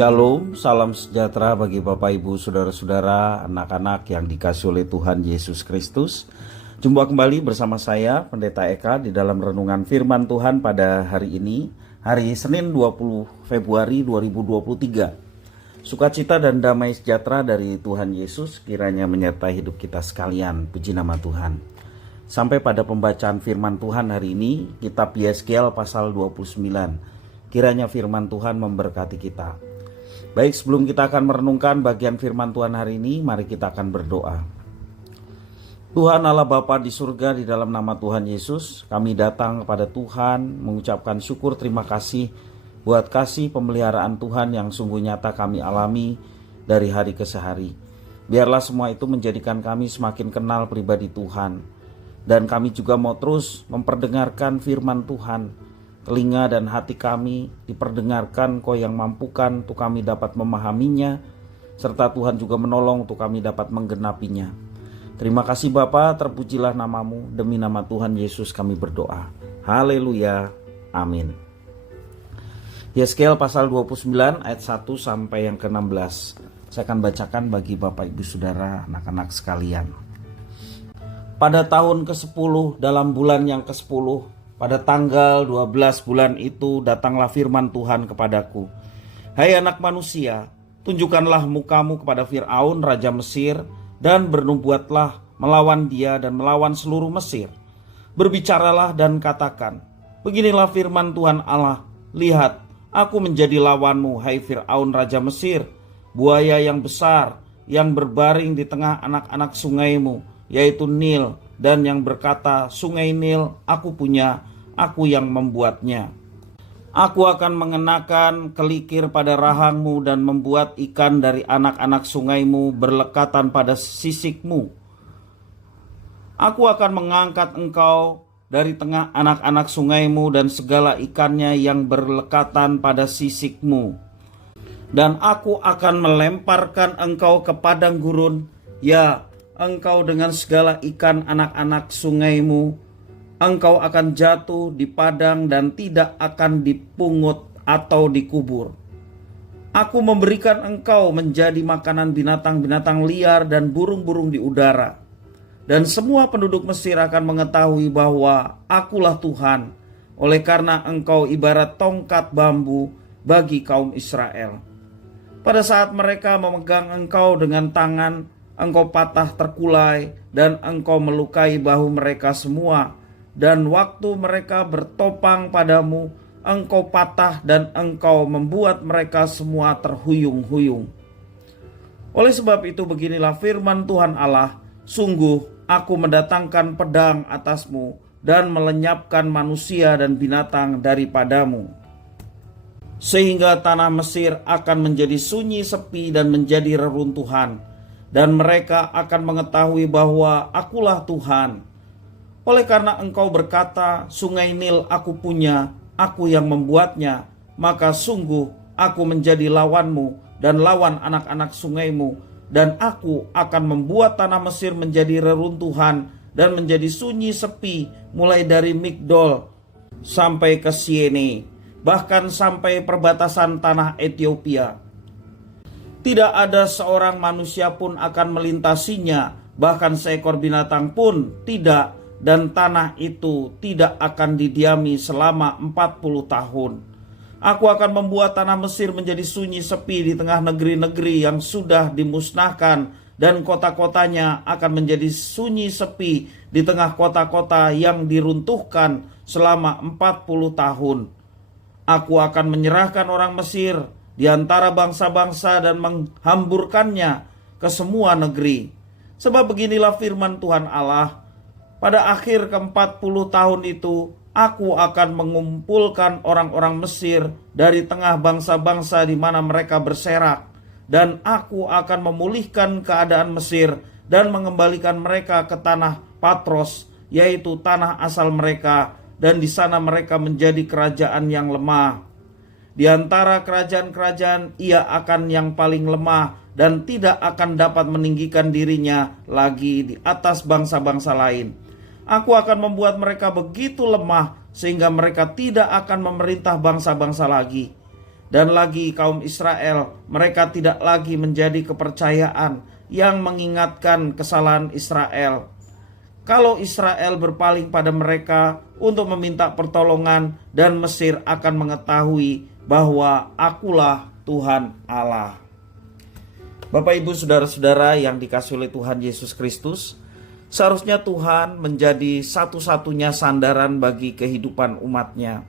Shalom, salam sejahtera bagi Bapak Ibu, Saudara-saudara, anak-anak yang dikasihi oleh Tuhan Yesus Kristus. Jumpa kembali bersama saya, Pendeta Eka, di dalam renungan firman Tuhan pada hari ini, hari Senin 20 Februari 2023. Sukacita dan damai sejahtera dari Tuhan Yesus kiranya menyertai hidup kita sekalian. Puji nama Tuhan. Sampai pada pembacaan firman Tuhan hari ini, kitab Yeskiel pasal 29. Kiranya firman Tuhan memberkati kita. Baik, sebelum kita akan merenungkan bagian firman Tuhan hari ini, mari kita akan berdoa. Tuhan Allah Bapa di surga, di dalam nama Tuhan Yesus, kami datang kepada Tuhan mengucapkan syukur terima kasih buat kasih pemeliharaan Tuhan yang sungguh nyata kami alami dari hari ke hari. Biarlah semua itu menjadikan kami semakin kenal pribadi Tuhan. Dan kami juga mau terus memperdengarkan firman Tuhan. Telinga dan hati kami diperdengarkan Kau yang mampukan untuk kami dapat memahaminya, serta Tuhan juga menolong untuk kami dapat menggenapinya. Terima kasih Bapa, terpujilah namamu, demi nama Tuhan Yesus kami berdoa. Haleluya, amin. Yeskiel pasal 29 ayat 1 sampai yang ke-16. Saya akan bacakan bagi Bapak Ibu Saudara, anak-anak sekalian. Pada tahun ke-10 dalam bulan yang ke-10, pada tanggal 12 bulan itu datanglah firman Tuhan kepadaku. Hai anak manusia, tunjukkanlah mukamu kepada Fir'aun Raja Mesir dan bernubuatlah melawan dia dan melawan seluruh Mesir. Berbicaralah dan katakan, beginilah firman Tuhan Allah, lihat, aku menjadi lawanmu, hai Fir'aun Raja Mesir, buaya yang besar yang berbaring di tengah anak-anak sungaimu, yaitu Nil, dan yang berkata, sungai Nil aku punya, aku yang membuatnya. Aku akan mengenakan kelikir pada rahangmu dan membuat ikan dari anak-anak sungaimu berlekatan pada sisikmu. Aku akan mengangkat engkau dari tengah anak-anak sungaimu dan segala ikannya yang berlekatan pada sisikmu. Dan aku akan melemparkan engkau ke padang gurun, ya, engkau dengan segala ikan anak-anak sungaimu. Engkau akan jatuh di padang dan tidak akan dipungut atau dikubur. Aku memberikan engkau menjadi makanan binatang-binatang liar dan burung-burung di udara. Dan semua penduduk Mesir akan mengetahui bahwa akulah Tuhan, oleh karena engkau ibarat tongkat bambu bagi kaum Israel. Pada saat mereka memegang engkau dengan tangan, engkau patah terkulai dan engkau melukai bahu mereka semua. Dan waktu mereka bertopang padamu, engkau patah dan engkau membuat mereka semua terhuyung-huyung. Oleh sebab itu beginilah firman Tuhan Allah, sungguh aku mendatangkan pedang atasmu dan melenyapkan manusia dan binatang daripadamu. Sehingga tanah Mesir akan menjadi sunyi sepi dan menjadi reruntuhan. Dan mereka akan mengetahui bahwa akulah Tuhan. Oleh karena engkau berkata, sungai Nil aku punya, aku yang membuatnya, maka sungguh aku menjadi lawanmu dan lawan anak-anak sungaimu, dan aku akan membuat tanah Mesir menjadi reruntuhan dan menjadi sunyi sepi, mulai dari Migdol sampai ke Siene, bahkan sampai perbatasan tanah Ethiopia. Tidak ada seorang manusia pun akan melintasinya, bahkan seekor binatang pun tidak, dan tanah itu tidak akan didiami selama 40 tahun. Aku akan membuat tanah Mesir menjadi sunyi sepi di tengah negeri-negeri yang sudah dimusnahkan, dan kota-kotanya akan menjadi sunyi sepi di tengah kota-kota yang diruntuhkan selama 40 tahun. Aku akan menyerahkan orang Mesir di antara bangsa-bangsa dan menghamburkannya ke semua negeri. Sebab beginilah firman Tuhan Allah, pada akhir ke-40 tahun itu, aku akan mengumpulkan orang-orang Mesir dari tengah bangsa-bangsa di mana mereka berserak. Dan aku akan memulihkan keadaan Mesir dan mengembalikan mereka ke tanah Patros, yaitu tanah asal mereka. Dan di sana mereka menjadi kerajaan yang lemah. Di antara kerajaan-kerajaan ia akan yang paling lemah dan tidak akan dapat meninggikan dirinya lagi di atas bangsa-bangsa lain. Aku akan membuat mereka begitu lemah sehingga mereka tidak akan memerintah bangsa-bangsa lagi. Dan lagi kaum Israel, mereka tidak lagi menjadi kepercayaan yang mengingatkan kesalahan Israel. Kalau Israel berpaling pada mereka untuk meminta pertolongan, dan Mesir akan mengetahui bahwa akulah Tuhan Allah. Bapak, Ibu, saudara-saudara yang dikasihi oleh Tuhan Yesus Kristus, seharusnya Tuhan menjadi satu-satunya sandaran bagi kehidupan umatnya.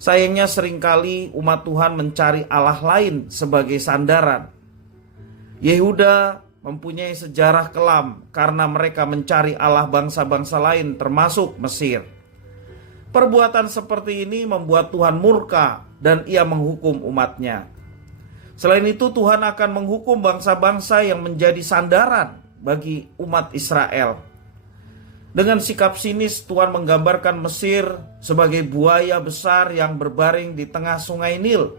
Sayangnya seringkali umat Tuhan mencari Allah lain sebagai sandaran. Yehuda mempunyai sejarah kelam karena mereka mencari Allah bangsa-bangsa lain termasuk Mesir. Perbuatan seperti ini membuat Tuhan murka dan ia menghukum umatnya. Selain itu, Tuhan akan menghukum bangsa-bangsa yang menjadi sandaran bagi umat Israel. Dengan sikap sinis, Tuhan menggambarkan Mesir sebagai buaya besar yang berbaring di tengah sungai Nil.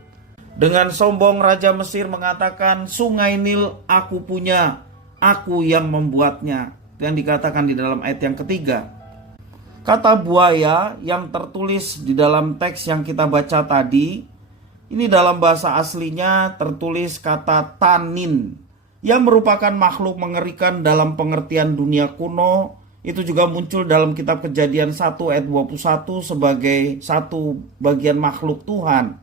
Dengan sombong Raja Mesir mengatakan, "Sungai Nil aku punya, aku yang membuatnya." Itu yang dikatakan di dalam ayat yang ketiga. Kata buaya yang tertulis di dalam teks yang kita baca tadi, ini dalam bahasa aslinya tertulis kata tanin, yang merupakan makhluk mengerikan dalam pengertian dunia kuno. Itu juga muncul dalam kitab Kejadian 1 ayat 21 sebagai satu bagian makhluk Tuhan.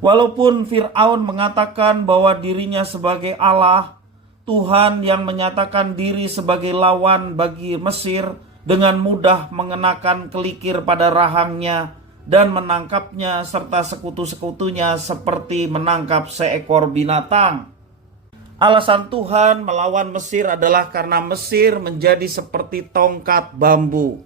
Walaupun Fir'aun mengatakan bahwa dirinya sebagai Allah, Tuhan yang menyatakan diri sebagai lawan bagi Mesir dengan mudah mengenakan kelikir pada rahangnya dan menangkapnya serta sekutu-sekutunya seperti menangkap seekor binatang. Alasan Tuhan melawan Mesir adalah karena Mesir menjadi seperti tongkat bambu.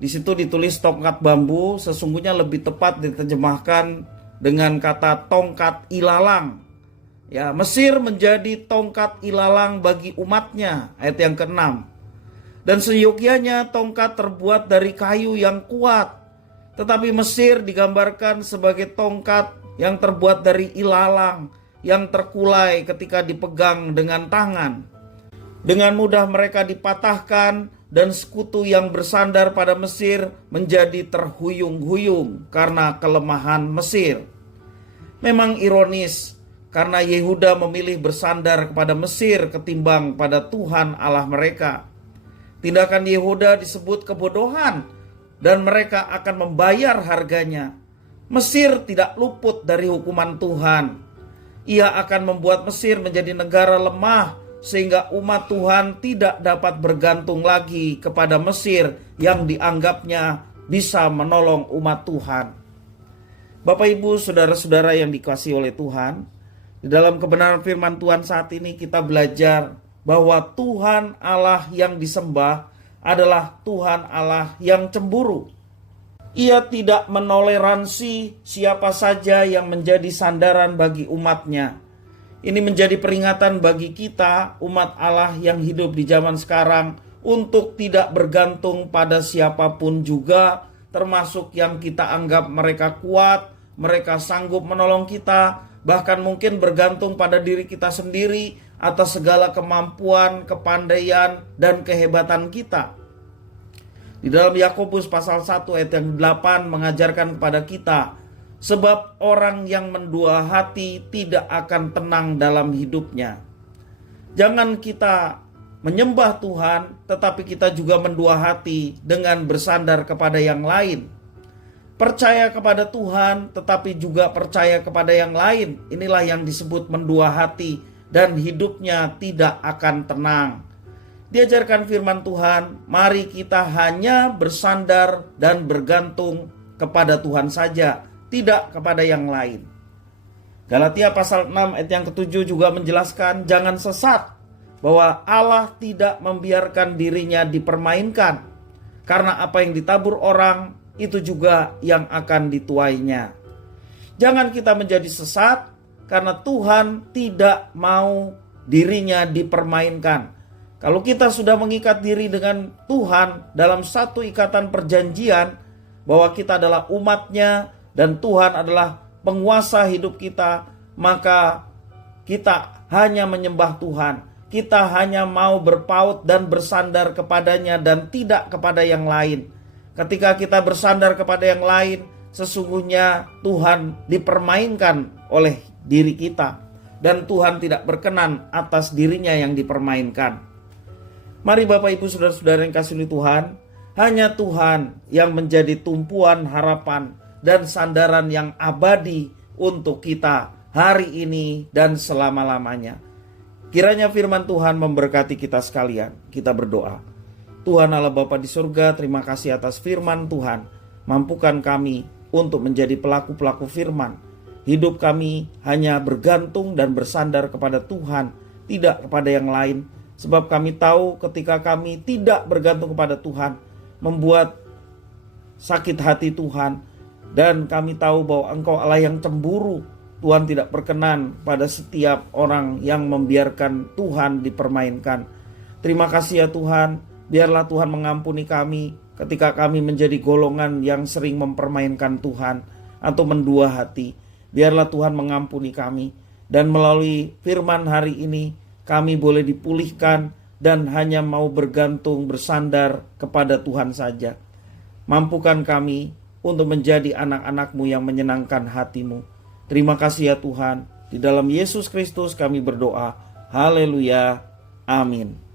Di situ ditulis tongkat bambu, sesungguhnya lebih tepat diterjemahkan dengan kata tongkat ilalang. Ya, Mesir menjadi tongkat ilalang bagi umatnya, ayat yang ke-6. Dan seyogyanya tongkat terbuat dari kayu yang kuat. Tetapi Mesir digambarkan sebagai tongkat yang terbuat dari ilalang, yang terkulai ketika dipegang dengan tangan. Dengan mudah mereka dipatahkan dan sekutu yang bersandar pada Mesir menjadi terhuyung-huyung karena kelemahan Mesir. Memang ironis karena Yehuda memilih bersandar kepada Mesir ketimbang pada Tuhan Allah mereka. Tindakan Yehuda disebut kebodohan dan mereka akan membayar harganya. Mesir tidak luput dari hukuman Tuhan. Ia akan membuat Mesir menjadi negara lemah sehingga umat Tuhan tidak dapat bergantung lagi kepada Mesir yang dianggapnya bisa menolong umat Tuhan. Bapak, Ibu, saudara-saudara yang dikasihi oleh Tuhan, di dalam kebenaran firman Tuhan saat ini kita belajar bahwa Tuhan Allah yang disembah adalah Tuhan Allah yang cemburu. Ia tidak menoleransi siapa saja yang menjadi sandaran bagi umatnya. Ini menjadi peringatan bagi kita, umat Allah yang hidup di zaman sekarang, untuk tidak bergantung pada siapapun juga, termasuk yang kita anggap mereka kuat, mereka sanggup menolong kita, bahkan mungkin bergantung pada diri kita sendiri atas segala kemampuan, kepandaian, dan kehebatan kita. Di dalam Yakobus pasal 1 ayat yang 8 mengajarkan kepada kita, sebab orang yang mendua hati tidak akan tenang dalam hidupnya. Jangan kita menyembah Tuhan, tetapi kita juga mendua hati dengan bersandar kepada yang lain. Percaya kepada Tuhan, tetapi juga percaya kepada yang lain. Inilah yang disebut mendua hati, dan hidupnya tidak akan tenang. Diajarkan firman Tuhan, mari kita hanya bersandar dan bergantung kepada Tuhan saja, tidak kepada yang lain. Galatia pasal 6 ayat yang ke-7 juga menjelaskan, jangan sesat, bahwa Allah tidak membiarkan dirinya dipermainkan, karena apa yang ditabur orang, itu juga yang akan dituainya. Jangan kita menjadi sesat, karena Tuhan tidak mau dirinya dipermainkan. Kalau kita sudah mengikat diri dengan Tuhan dalam satu ikatan perjanjian bahwa kita adalah umatnya dan Tuhan adalah penguasa hidup kita, maka kita hanya menyembah Tuhan. Kita hanya mau berpaut dan bersandar kepadanya dan tidak kepada yang lain. Ketika kita bersandar kepada yang lain, sesungguhnya Tuhan dipermainkan oleh diri kita, dan Tuhan tidak berkenan atas dirinya yang dipermainkan. Mari Bapak Ibu Saudara-saudara yang kasih Tuhan, hanya Tuhan yang menjadi tumpuan harapan dan sandaran yang abadi untuk kita hari ini dan selama-lamanya. Kiranya firman Tuhan memberkati kita sekalian. Kita berdoa. Tuhan Allah Bapa di surga, terima kasih atas firman Tuhan. Mampukan kami untuk menjadi pelaku-pelaku firman. Hidup kami hanya bergantung dan bersandar kepada Tuhan, tidak kepada yang lain. Sebab kami tahu ketika kami tidak bergantung kepada Tuhan, membuat sakit hati Tuhan. Dan kami tahu bahwa Engkau Allah yang cemburu. Tuhan tidak berkenan pada setiap orang yang membiarkan Tuhan dipermainkan. Terima kasih ya Tuhan, biarlah Tuhan mengampuni kami ketika kami menjadi golongan yang sering mempermainkan Tuhan atau mendua hati. Biarlah Tuhan mengampuni kami, dan melalui firman hari ini kami boleh dipulihkan dan hanya mau bergantung bersandar kepada Tuhan saja. Mampukan kami untuk menjadi anak-anak-Mu yang menyenangkan hati-Mu. Terima kasih ya Tuhan. Di dalam Yesus Kristus kami berdoa. Haleluya. Amin.